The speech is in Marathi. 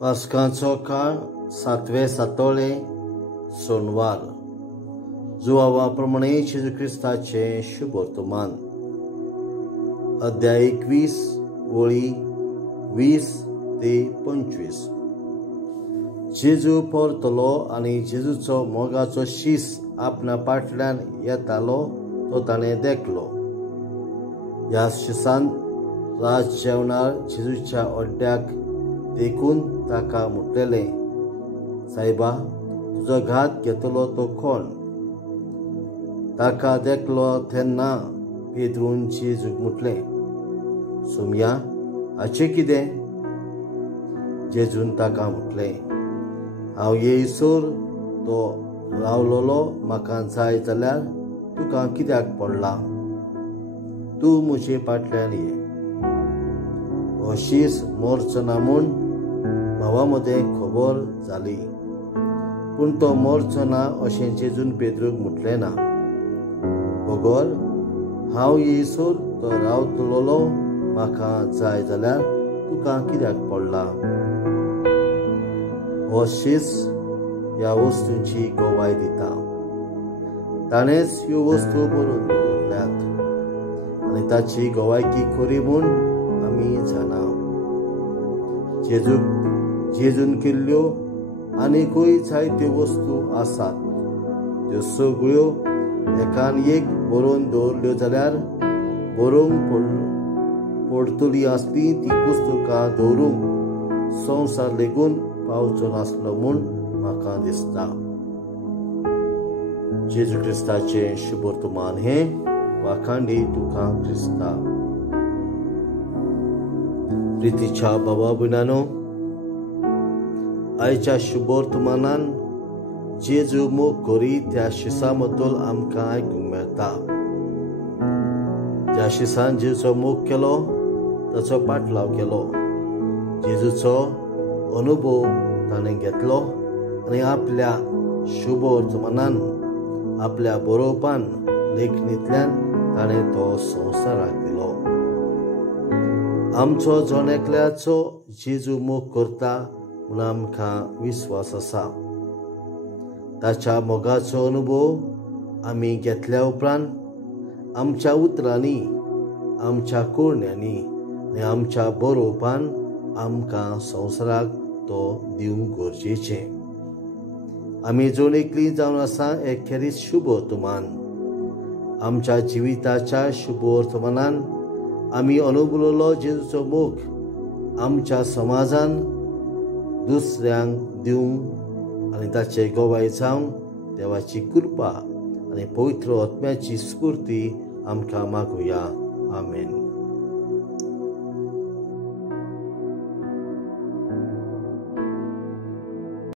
पास्कांचो काळ 7वें सातोळे सोनवार. जुवावा प्रमाणे जेजू क्रिस्ताचे शुभ वर्तमान. अध्याय 21 वळी 20 ते 25. जेजू परतलो आनी जेजूचो मोगाचो शीस आपणा फाटल्यान येतालो तो ताणें देखलो. ह्या शिसान राज जेवणार जेजूच्या ओड्ड्याक देखून ताका म्हटलेलें, सायबा, तुजो घात घेतलो तो कोण? ताका देखलो तेन्ना पेद्रून जेजूक म्हटलें, सुमया, हाचें कितें? जेजून ताका म्हटलें, हांव येयसर तो रावलोलो म्हाका जाय जाल्यार तुका कित्याक पडला? तूं म्हजे फाटल्यान ये. हो शीस मोरचो ना म्हूण भावा मदें खबर जाली, पूण तो मोरचो ना अशें जेजून पेद्रूक म्हटलें ना. बगोर, हांव येयसर तो रावतलोलो म्हाका जाय जाल्यार तुका कित्याक पडला? हो शीस ह्या वस्तूंची गोवाय दिता. ताणेंच ह्यो वस्तू बरोवन दवरल्यात आनी ताची गोवायकी खरी म्हूण आमी जाणा. जेजून केल्ल्यो आनीकूय जायत्यो वस्तू आसात. त्यो सगळ्यो एकान एक बरोवन दवरल्यो जाल्यार बरोवंक पडटली आसली ती पुस्तकां दवरूंक संवसार लेगून पावचो नासलो म्हूण म्हाका दिसता. जेजू क्रिस्ताचें शुभ वर्तमान हें वाखांडी तुका क्रिस्ता. प्रितीच्या भावा भयणांनो, आयच्या शुभ वर्तमानान जेजू मोग करी त्या शिसा बद्दल आमकां आयकूंक मेळटा. ज्या शिसान जेजूचो मोग केलो ताचो पाटलाव केलो. जेजूचो अनुभव ताणें घेतलो आनी आपल्या शुभ वर्तमानान आपल्या बरोवपान लेखणींतल्यान ताणें तो संवसाराक दिलो. आमचो जण एकल्याचो जेजू मोग करता म्हूण आमकां विस्वास आसा. ताच्या मोगाचो अनुभव आमी घेतल्या उपरांत आमच्या उतरांनी, आमच्या कोरण्यांनी आनी आमच्या बरोवपान आमकां संवसाराक तो दिवंक गरजेचें. आमी जण एकली जावन आसा हें खरेंच शुभ वर्तमान. आमच्या जिविताच्या शुभ वर्तमानान आमी अनुभवलो जेजूचो मोग आमच्या समाजान दुसऱ्यांक दिवंक आनी ताचे गोवाय जावंक देवाची कृपा आनी पवित्र आत्म्याची स्फूर्ती आमकां मागुया. आमेन.